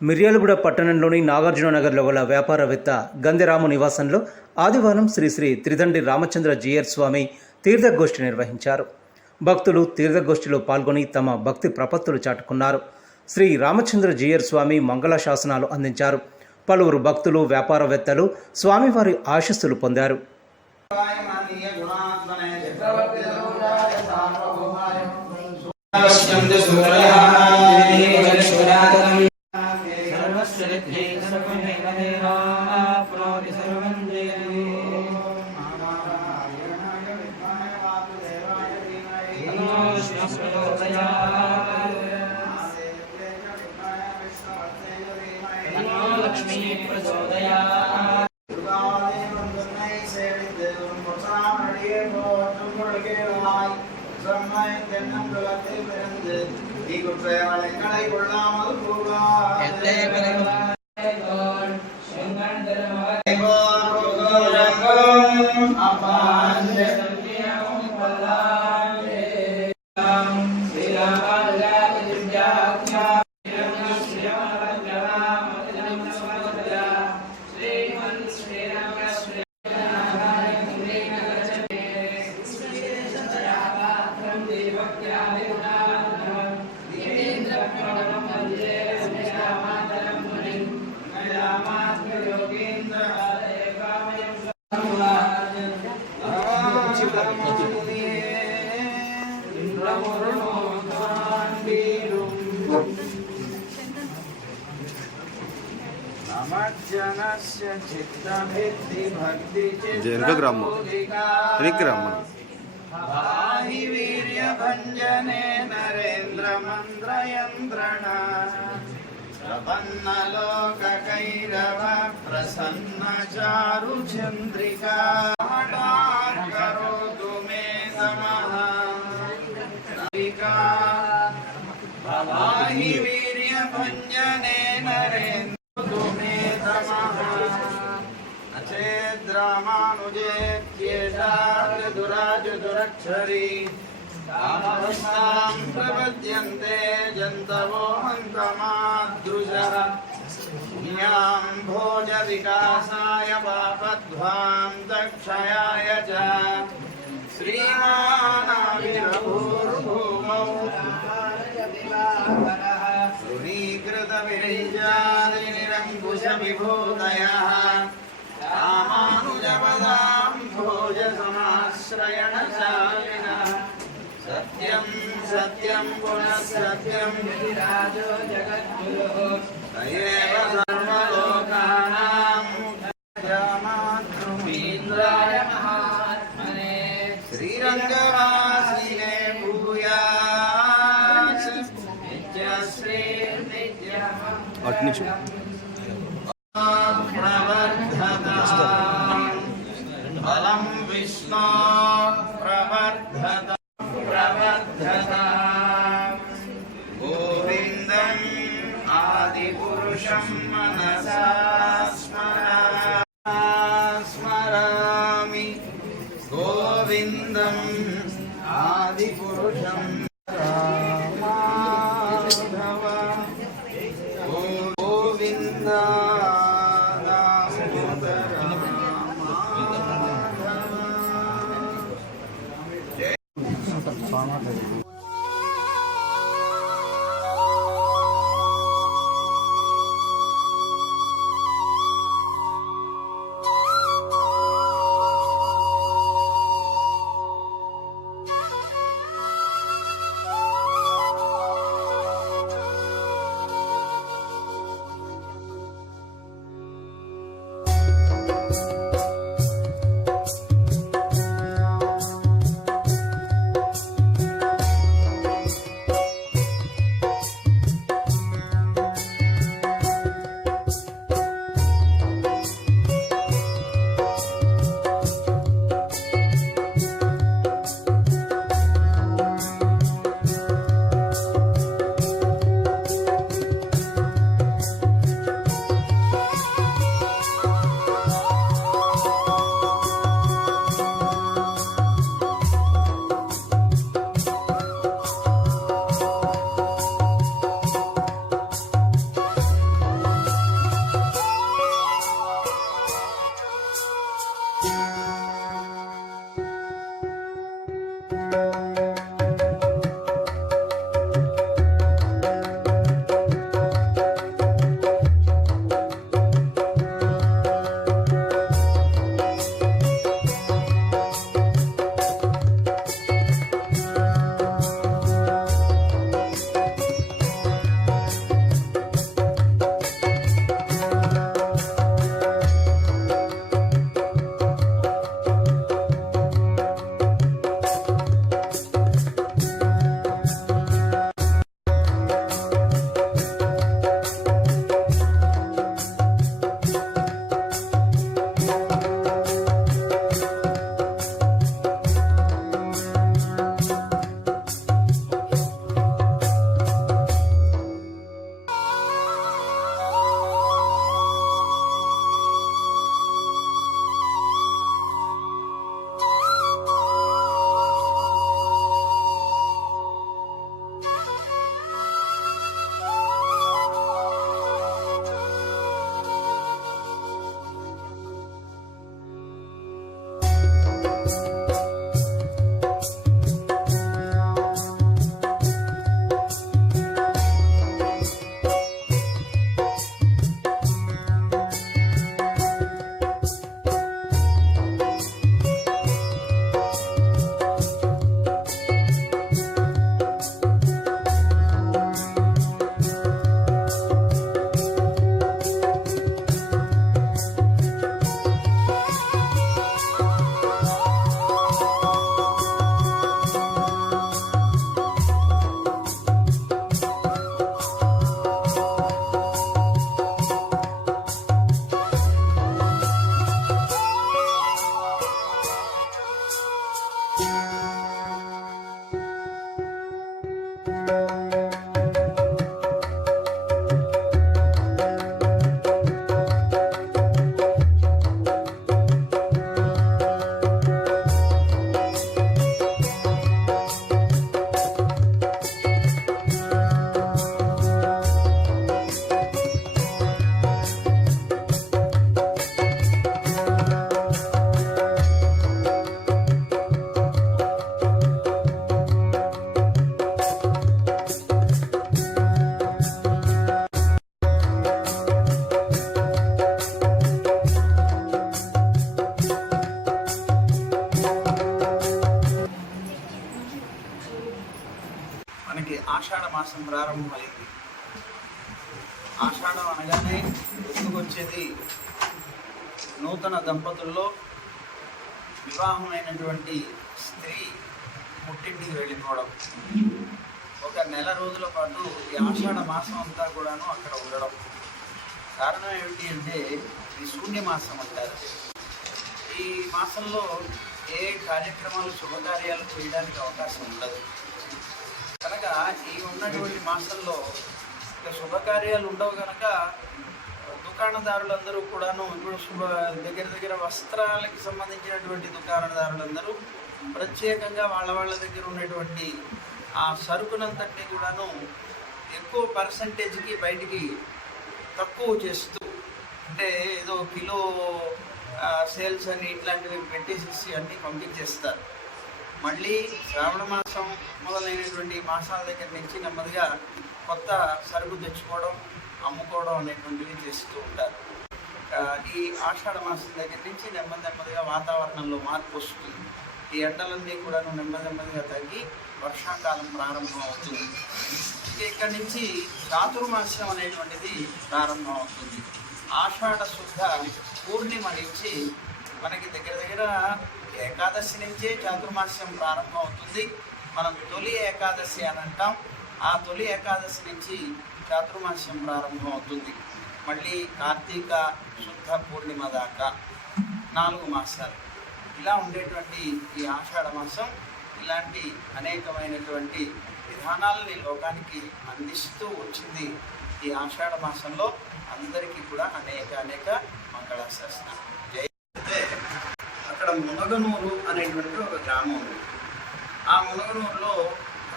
మిర్యాలగూడ పట్టణంలోని నాగార్జున నగర్లో గల వ్యాపారవేత్త గంధెరాము నివాసంలో ఆదివారం శ్రీ శ్రీ త్రిదండి రామచంద్ర జీయర్ స్వామి తీర్థగోష్ఠి నిర్వహించారు. భక్తులు తీర్థగోష్ఠిలో పాల్గొని తమ భక్తి ప్రపత్తులు చాటుకున్నారు. శ్రీ రామచంద్ర జీయర్ స్వామి మంగళ శాసనాలు అందించారు. పలువురు భక్తులు వ్యాపారవేత్తలు స్వామివారి ఆశీస్సులు పొందారు. लक्ष्मी प्रचोदयात् वीर्यभञ्जने नरेन्द्र मन्द्रयन्द्रण प्रपन्नलोककैरव प्रसन्न चारुचन्द्रिका करोतु मे नमः भवाहि वीर्यभञ्जने नरेन्द्र दुराजुदुरक्षरी तामस्तां प्रपद्यन्ते जन्तवो हन्तमाद्रुजः ज्ञां भोजविकासाय पापध्वां दक्षयाय च श्रीमानाविरभूर्भूमौ सुरीकृतविरञ्जादिनिरङ्कुशविभूतयः रामानुजपदां भोजसमाश्रयणशालिनः सत्यं सत्यं पुनः सत्यं गिरिराजो जगद्गुरुः तयेव सर्वलोकानां मातृमीन्द्राय महात्मने श्रीरङ्गवासिने भूयात् नित्यश्रीर्नित्यम् फलं विष्णु प्रवर्धत गोविन्दम् आदिपुरुषं मनसा स्मरामि गोविन्दम् आदिपुरुषं गोविन्द ఆషాఢ మాసం ప్రారంభమైంది. ఆషాఢం అనగానే గుర్తుకొచ్చేది నూతన దంపతుల్లో వివాహమైనటువంటి స్త్రీ పుట్టింటికి వెళ్ళిపోవడం, ఒక నెల రోజుల పాటు ఈ ఆషాఢ మాసం అంతా కూడాను అక్కడ ఉండడం. కారణం ఏమిటి అంటే ఈ శూన్యమాసం అంటారు. ఈ మాసంలో ఏ కార్యక్రమాలు శుభకార్యాలు చేయడానికి అవకాశం ఉండదు కనుక ఈ ఉన్నటువంటి మాసంలో శుభకార్యాలు ఉండవు కనుక దుకాణదారులందరూ కూడాను ఇప్పుడు దగ్గర వస్త్రాలకి సంబంధించినటువంటి దుకాణదారులందరూ ప్రత్యేకంగా వాళ్ళ దగ్గర ఉన్నటువంటి ఆ సరుకునంతటినీ కూడాను ఎక్కువ పర్సంటేజ్కి బయటికి తక్కువ చేస్తూ, అంటే ఏదో కిలో సేల్స్ అని ఇట్లాంటివి పెట్టేసేసి అన్నీ పంపించేస్తారు. మళ్ళీ శ్రావణ మాసం మొదలైనటువంటి మాసాల దగ్గర నుంచి నెమ్మదిగా కొత్త సరుకు తెచ్చుకోవడం, అమ్ముకోవడం అనేటువంటివి చేస్తూ ఉంటారు. ఈ ఆషాఢ మాసం దగ్గర నుంచి నెమ్మదిగా వాతావరణంలో మార్పు వస్తుంది. ఈ ఎండలన్నీ కూడా నెమ్మదిగా తగ్గి వర్షాకాలం ప్రారంభం అవుతుంది. ఇక్కడి నుంచి చాతుర్మాస్యం అనేటువంటిది ప్రారంభం అవుతుంది. ఆషాఢ శుద్ధ పూర్ణిమ నుంచి మనకి దగ్గర ఏకాదశి నుంచే చాతుర్మాస్యం ప్రారంభం అవుతుంది. మనం తొలి ఏకాదశి అని అంటాం. ఆ తొలి ఏకాదశి నుంచి చాతుర్మాస్యం ప్రారంభం అవుతుంది. మళ్ళీ కార్తీక శుద్ధ పూర్ణిమ దాకా 4 మాసాలు ఇలా ఉండేటువంటి ఈ ఆషాఢ మాసం ఇలాంటి అనేకమైనటువంటి విధానాలని లోకానికి అందిస్తూ వచ్చింది. ఈ ఆషాఢ మాసంలో అందరికీ కూడా అనేక మంగళాశాసనాలు. అయితే అక్కడ మునగనూరు అనేటువంటి ఒక గ్రామం ఉంది. ఆ మునగనూరులో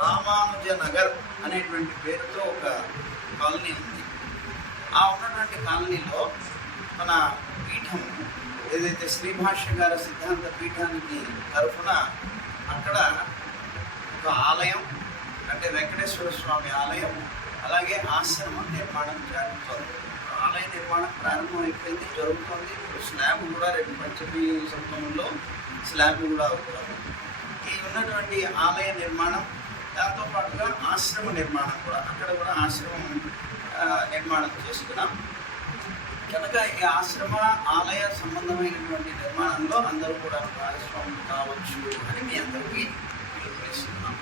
రామానుజ నగర్ అనేటువంటి పేరుతో ఒక కాలనీ ఉంది. ఆ ఉన్నటువంటి కాలనీలో మన పీఠం ఏదైతే శ్రీభాష్య గారి సిద్ధాంత పీఠానికి తరఫున అక్కడ ఒక ఆలయం, అంటే వెంకటేశ్వర స్వామి ఆలయం, అలాగే ఆశ్రమం నిర్మాణం జరుగుతుంది. ఆలయ నిర్మాణం ప్రారంభమైపోయింది, జరుగుతుంది. ఇప్పుడు స్లాబ్ కూడా రేపు పంచమి సప్తమంలో స్లాబ్ కూడా అవుతుంది. ఈ ఉన్నటువంటి ఆలయ నిర్మాణం, దాంతోపాటుగా ఆశ్రమ నిర్మాణం కూడా, అక్కడ కూడా ఆశ్రమం నిర్మాణం చేస్తున్నాం కనుక ఈ ఆశ్రమ ఆలయ సంబంధమైనటువంటి నిర్మాణంలో అందరూ కూడా భాగస్వాములు కావచ్చు అని మీ అందరికీ పిలుపునిస్తున్నాం.